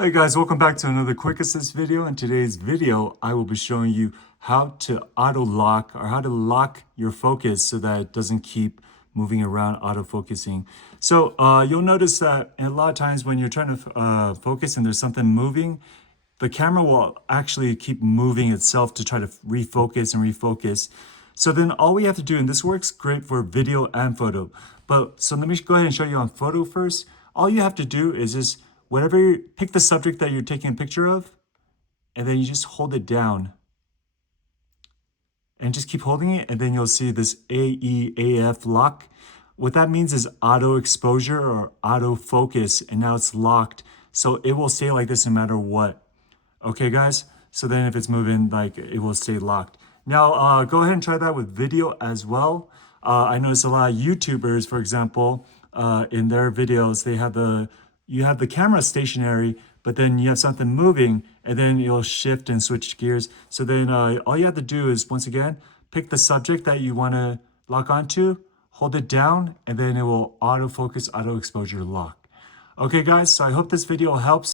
Hey guys, welcome back to another Quick Assist video. In today's video, I will be showing you how to auto lock or how to lock your focus so that it doesn't keep moving around auto focusing. So you'll notice that a lot of times when you're trying to focus and there's something moving, the camera will actually keep moving itself to try to refocus and refocus. So then all we have to do, and this works great for video and photo, but so let me go ahead and show you on photo first. All you have to do is just pick the subject that you're taking a picture of, and then you just hold it down. And just keep holding it, and then you'll see this AEAF lock. What that means is auto exposure or auto focus, and now it's locked. So it will stay like this no matter what. Okay, guys? So then if it's moving, like, it will stay locked. Now, go ahead and try that with video as well. I notice a lot of YouTubers, for example, in their videos, you have the camera stationary, but then you have something moving, and then you'll shift and switch gears. So then all you have to do is, once again, pick the subject that you want to lock onto, hold it down, and then it will auto focus, auto exposure lock. Okay, guys, so I hope this video helps.